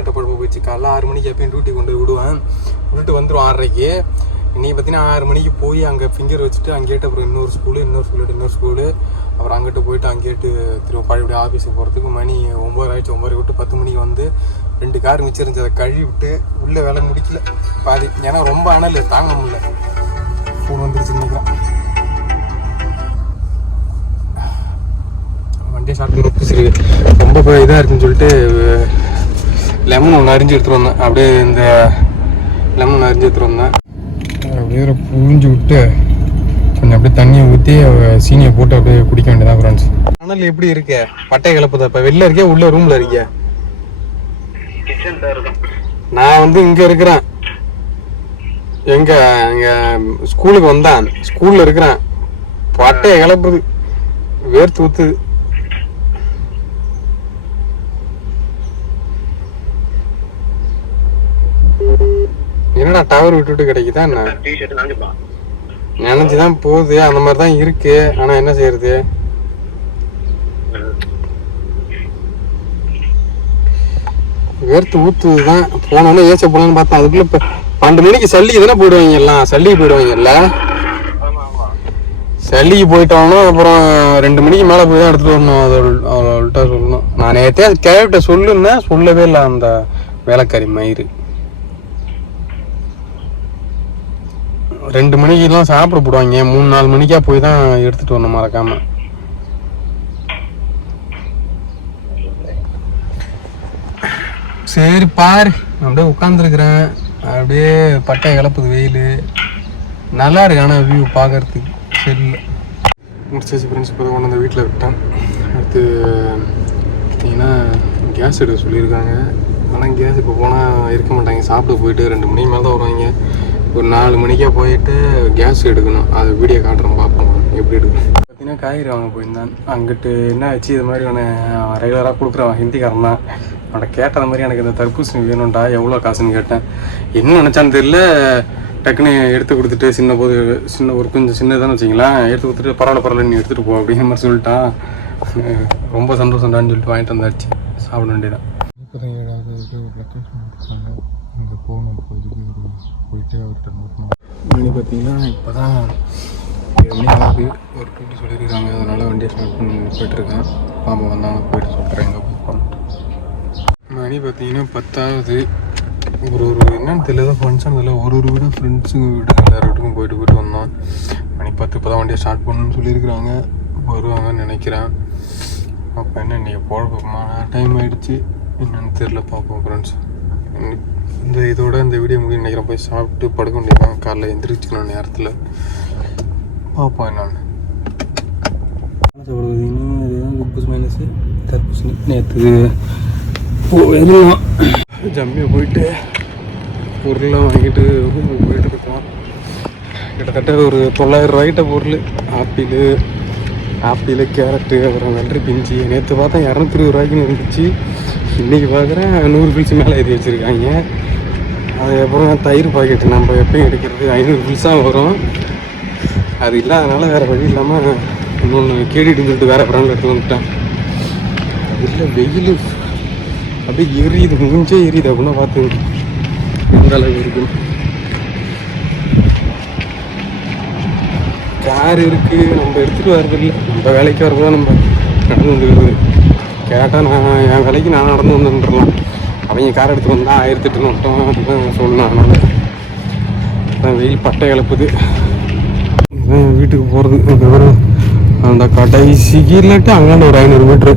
மானங்கிட்ட படுப்பு போயிடுச்சு காலைல ஆறு மணிக்கு எப்பயும் டியூட்டி கொண்டு போய் விடுவேன். விட்டுட்டு வந்துடும் ஆறரைக்கு. இன்றைக்கி பார்த்தீங்கன்னா ஆறு மணிக்கு போய் அங்கே ஃபிங்கர் வச்சுட்டு அங்கேட்டு அப்புறம் இன்னொரு ஸ்கூலு இன்னொரு ஸ்கூலு இன்னொரு ஸ்கூலு அப்புறம் அங்கிட்டு போயிட்டு அங்கேட்டு திரும்ப பழையபடி ஆஃபீஸுக்கு போகிறதுக்கு மணி ஒம்பது ஆயிடுச்சு. ஒம்பது விட்டு பத்து மணிக்கு வந்து ரெண்டு கார் மிச்சம் இருந்துச்சு அதை கழுவி விட்டு உள்ளே வேலை முடிக்கல. பாதி ஏன்னா ரொம்ப அனல் தாங்க முடியல. ஃபோன் வந்துருச்சு நினைக்கிறேன். வண்டியை ஸ்டார்ட் சரி ரொம்ப இதாக இருக்குன்னு சொல்லிட்டு லெமன் ஒன்று அரிஞ்சு எடுத்துகிட்டு வந்தேன். அப்படியே இந்த லெமன் அரிஞ்சு எடுத்துகிட்டு வந்தேன். அப்படியே புழிஞ்சு விட்டு கொஞ்சம் அப்படியே தண்ணியை ஊற்றி சீனியை போட்டு அப்படியே குடிக்க வேண்டியதான் ஃப்ரெண்ட்ஸ் அனல் எப்படி இருக்க? பட்டை கிளப்புதா இப்போ? வெளில இருக்கே உள்ள ரூமில் இருக்கியா நான் வந்து இங்கே இருக்கிறேன். எங்க இங்க ஸ்கூலுக்கு வந்தான். ஸ்கூல்ல இருக்கிறேன். பட்டைய கிளப்புது வேர்த்து ஊத்துது. என்னடா டவர் விட்டு விட்டு கிடைக்குதா என்ன? டிஷர்ட் நினைச்சுதான் போகுது. அந்த மாதிரி தான் இருக்கு. ஆனா என்ன செய்யறது? வேர்த்து ஊத்துது தான் போனோன்னே ஏச்ச போனோன்னு பார்த்தா அதுக்குள்ள பன்னெண்டு மணிக்கு சல்லிக்கு தானே போயிடுவாங்க எல்லாம். சல்லிக்கு போயிடுவாங்கல்ல சல்லிக்கு போயிட்டோம்னா அப்புறம் ரெண்டு மணிக்கு மேலே போய் தான் எடுத்துட்டு வரணும். அது அவள்- அவள்கிட்ட சொல்லணும். நான் நேற்றே கேட்ட சொல்லுன்னா. சொல்லவே இல்லை அந்த வேலைக்காரி மயிறு. ரெண்டு மணிக்கெல்லாம் சாப்பிட போடுவாங்க. மூணு நாலு மணிக்கா போய் தான் எடுத்துட்டு வரணும் மறக்காம. சரி பார். அப்படியே உட்காந்துருக்குறேன் அப்படியே பட்டை கிளப்புது வெயில். நல்லா இருக்கு ஆனால் வியூ பார்க்கறதுக்கு. சரியில்லை முடிச்சாச்சு ஃப்ரெண்ட்ஸ் இப்போ கொண்டு வந்து வீட்டில் விட்டேன். அடுத்து பார்த்தீங்கன்னா கேஸ் எடுக்க சொல்லியிருக்காங்க. ஆனால் கேஸ் இப்போ போனால் இருக்க மாட்டாங்க. சாப்பிட போயிட்டு ரெண்டு மணிக்கு மேலே தான் வருவாங்க. ஒரு நாலு மணிக்கே போயிட்டு கேஸ் எடுக்கணும். அது வீடியோ காட்டுறோம் பார்ப்போம். எப்படி எடுக்கணும். பார்த்தீங்கன்னா காய்கறி வாங்க போயிருந்தான். அங்கிட்டு என்ன ஆச்சு? இது மாதிரி அவனை ரெகுலராக கொடுக்குறவன் ஹிந்திக்காரன் தான். அவனை கேட்டது மாதிரி எனக்கு இந்த தர்பூசணி வேணும்டா எவ்வளோ காசுன்னு கேட்டேன். என்ன நினச்சான்னு தெரியல. டக்குன்னு எடுத்து கொடுத்துட்டு சின்ன போது சின்ன ஒரு கொஞ்சம் சின்னதான்னு வச்சிங்களேன். எடுத்து கொடுத்துட்டு பரவாயில்ல பரவாயில்ல நீ எடுத்துகிட்டு போ அப்படிங்கிற மாதிரி சொல்லிட்டான். ரொம்ப சந்தோஷம்டான்னு சொல்லிட்டு வாங்கிட்டு வந்தாச்சு. சாப்பிட வேண்டியதான் இங்கே அங்கே போகணும் இப்போதைக்கு ஒரு போயிட்டு அவர்கிட்ட நோட்டணும் மணி பார்த்தீங்கன்னா இப்போ தான் ஏழு மணி ஆகுது. ஒரு டியூட்டி சொல்லியிருக்காங்க. அதனால் வண்டியை ஸ்டார்ட் பண்ணி போயிட்டுருக்கேன். பாம்பு வந்தாங்க போயிட்டு சொல்கிறேன் எங்கே போகணும் மணி பார்த்தீங்கன்னா பத்தாவது. ஒரு ஒரு என்னென்னு தெரியல. ஃபங்க்ஷன் தெரியல. ஒரு ஒரு வீடும் ஃப்ரெண்ட்ஸுங்க வீடு. எல்லார் வீட்டுக்கும் போயிட்டு போயிட்டு வந்தோம். மணி பத்து இப்போ தான் வண்டியை ஸ்டார்ட் பண்ணணும்னு சொல்லியிருக்கிறாங்க. வருவாங்கன்னு நினைக்கிறேன். அப்போ என்ன இன்றைக்கி பொழப்புமா டைம் ஆகிடுச்சு என்னென்னு தெரில பார்ப்போம் ஃப்ரெண்ட்ஸ் இந்த இதோட இந்த வீடியோ முடியும் நினைக்கிறேன். போய் சாப்பிட்டு படுக்க வேண்டியதான் காலைல எந்திரிச்சுக்கணும் நேரத்தில். பார்ப்போம் என்னன்னு. பார்த்தீங்கன்னா இதுதான் குப்பூஸ் மைனஸு தர்பூசணி நேற்று போயிருந்தோம் ஜம்பியை போயிட்டு பொருள்லாம் வாங்கிட்டு ரூமுக்கு போயிட்டு இருக்கோம். கிட்டத்தட்ட ஒரு தொள்ளாயிரம் ரூபாய்கிட்ட பொருள். ஆப்பிள் ஆப்பிள் கேரட்டு அப்புறம் வெள்ளரி பிஞ்சு. நேற்று பார்த்தா இரநூத்தி இருபது ரூபாய்க்குன்னு இருந்துச்சு. இன்றைக்கி பார்க்குறேன் நூறு பிஞ்சு மேலே ஏற்றி வச்சுருக்காங்க. அதுக்கப்புறம் தயிர் பாக்கெட்டு நம்ம எப்பயும் எடுக்கிறது. ஐநூறு பில்ஸாக வரும். அது இல்லாதனால வேறு வழி இல்லாமல் இன்னொன்று கேட்டுட்டு சொல்லிட்டு வேறு பிராண்டில் எடுத்து வந்துட்டேன். இல்லை வெயில் அப்படியே எரியுது. மூஞ்சே எரியுது. அப்படின்னா பார்த்து எந்த அளவுக்கு இருக்கும் கார் இருக்குது நம்ம எடுத்துகிட்டு வரதில்லை நம்ம வேலைக்கு வரதான் நம்ம நடந்து வந்துக்கிறது கேட்டால் நான் என் வேலைக்கு நான் நடந்து வந்துன்றலாம். அவங்க கார் எடுத்து வந்தால் ஆயிரத்தி எட்டு நோட்டம் அப்படின்னு சொல்லணும் அதனால அதான் வெயில் பட்டை கிளப்புது. வீட்டுக்கு போகிறது அந்த கடைசிக்கு இல்லாட்டி அங்காண்ட ஒரு ஐநூறு மீட்ரு.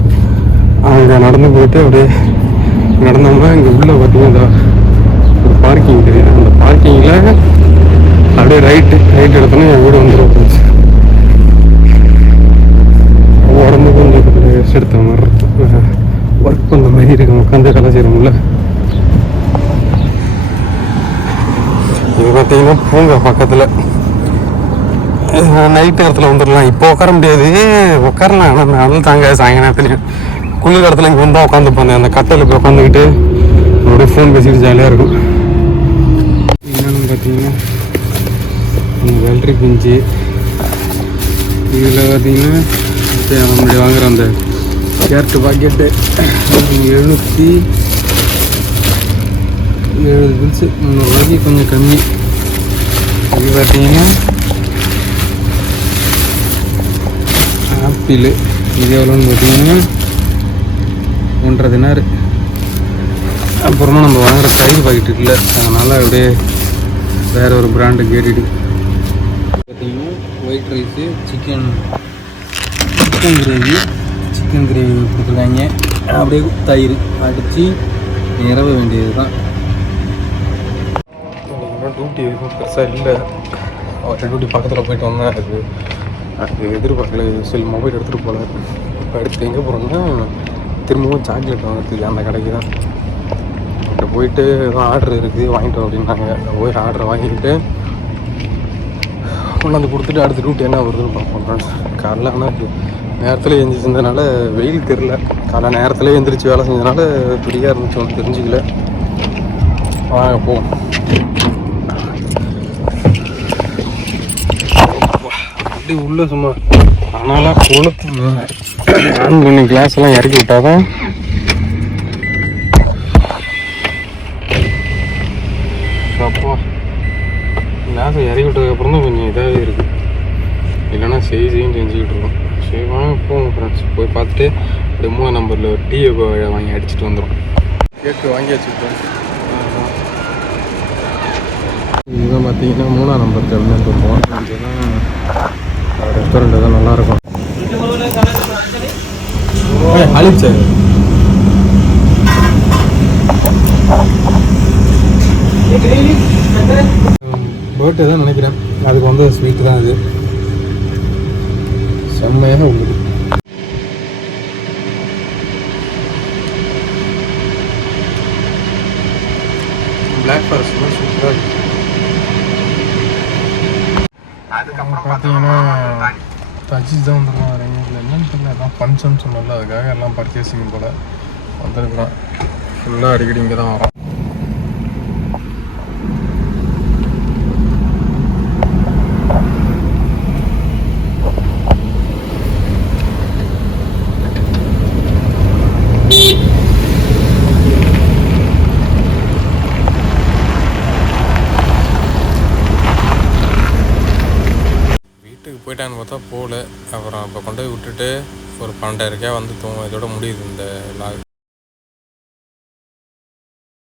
அங்கே நடந்து போயிட்டு அப்படியே நடந்தோம்னா இங்கே உள்ளே பார்த்தீங்கன்னா ஒரு பார்க்கிங் தெரியுது? அந்த பார்க்கிங்கில் அப்படியே ரைட்டு ரைட் எடுத்தோன்னா என் வீடு வந்துடும் இது பார்த்தீங்கன்னா பூங்கா பக்கத்தில். நைட் நேரத்தில் வந்துடலாம். இப்போ உட்கார முடியாது. உட்காரலாம். ஆனால் அனல் தாங்க சாயங்காலத்துலேயும். குளிர் இடத்துல இங்கே வந்தால் உட்காந்துப்பாங்க அந்த கட்டில் போய் உட்காந்துக்கிட்டு அப்படியே ஃபோன் பேசிட்டு ஜாலியாக இருக்கும். என்னென்னு பார்த்தீங்கன்னா அந்த வெள்ளரி பிஞ்சு. இதில் பார்த்தீங்கன்னா நம்மளுடைய வாங்குகிற அந்த கேரட்டு பாக்கெட்டு எழுநூற்றி எழுபது பில்ஸு முந்நூறுரூவாய்க்கு கொஞ்சம் கம்மி. இது பார்த்தீங்கன்னா ஆப்பிள். இது எவ்வளோன்னு பார்த்தீங்கன்னா ஒன்றரை தினார் அப்புறமா நம்ம வாங்குற தயிர் பாக்கெட் இல்லை அதனால் அப்படியே வேற ஒரு பிராண்டு கேட்டுட்டு. பார்த்தீங்கன்னா white rice chicken chicken gravy chicken gravy கொடுத்துருக்காங்க. அப்படியே தயிர் அடித்து நிறவ வேண்டியது தான் டியூட்டி எதுவும் பெருசாக இல்லை. அவர்கிட்ட டியூட்டி பக்கத்தில் போயிட்டு வந்தேன். அது அது எதிர்பார்க்கல. சரி மொபைல் எடுத்துகிட்டு போகல இப்போ அடுத்து எங்கே போகிறோம்னா திரும்பவும் சாக்லேட் வாங்குறதுக்கு அந்த கடைக்கு தான். அங்கே போயிட்டு ஏதோ ஆர்டர் இருக்குது வாங்கிட்டு வா அப்படின்னாங்க. போய் ஆர்டரை வாங்கிட்டு கொண்டாந்து கொடுத்துட்டு அடுத்த டியூட்டி என்ன வருதுன்னு பார்ப்போம். காலைல ஆனால் நேரத்தில் எழுந்திரிச்சதுனால வெயில் தெரில காலைல நேரத்தில் எழுந்திரிச்சு வேலை செஞ்சதுனால ஃப்ரீயாக இருந்துச்சு ஒன்றும் தெரிஞ்சுக்கல. வாங்க போவோம். அப்படி உள்ள சும்மா. ஆனாலாம் கொளுத்து ஆன் பண்ணி கிளாஸ் எல்லாம் இறக்கி விட்டாதான். அப்போ கிளாஸை இறக்கி விட்டதுக்கப்புறம் தான் கொஞ்சம் இதாகவே இருக்குது இல்லைன்னா செய் செய்யும் செஞ்சுக்கிட்டு இருக்கோம். சரி வாங்க போவோம் ஃப்ரெண்ட்ஸ் போய் பார்த்துட்டு அப்படியே மூணு நம்பரில் ஒரு டீ வாங்கி அடிச்சுட்டு வந்துடும் கேக்கு வாங்கி வச்சுக்கிட்டோம் பார்த்தீங்கன்னா மூணாம் நம்பர் டெர்மினல் இருக்கும் இங்கே தான் ரெஸ்டாரண்ட் தான் நல்லாயிருக்கும். அழிச்ச பர்த்டே தான் நினைக்கிறேன். அதுக்கு வந்து ஸ்வீட் தான் இது செம்மையாக உங்களுக்கு பிளாக் ஃபாரஸ்ட் சூப்பராக இருக்குது பார்த்தீங்கன்னா பஜ்ஜிஸ் தான் வேறு எங்களுக்கு என்னன்னு தெரியல. அதான் ஃபங்க்ஷன் சொன்னல அதுக்காக எல்லாம் பர்ச்சேசிங் போல் வந்திருக்கிறோம் ஃபுல்லாக அடிக்கடி இங்கே தான் வரோம் வீட்டுக்கு போயிட்டான்னு பார்த்தா போகல. அப்புறம் அப்போ கொண்டு போய் விட்டுட்டு ஒரு பன்னெண்டாயிரக்கா வந்து தூங்க இதோட முடியுது இந்த லாக்.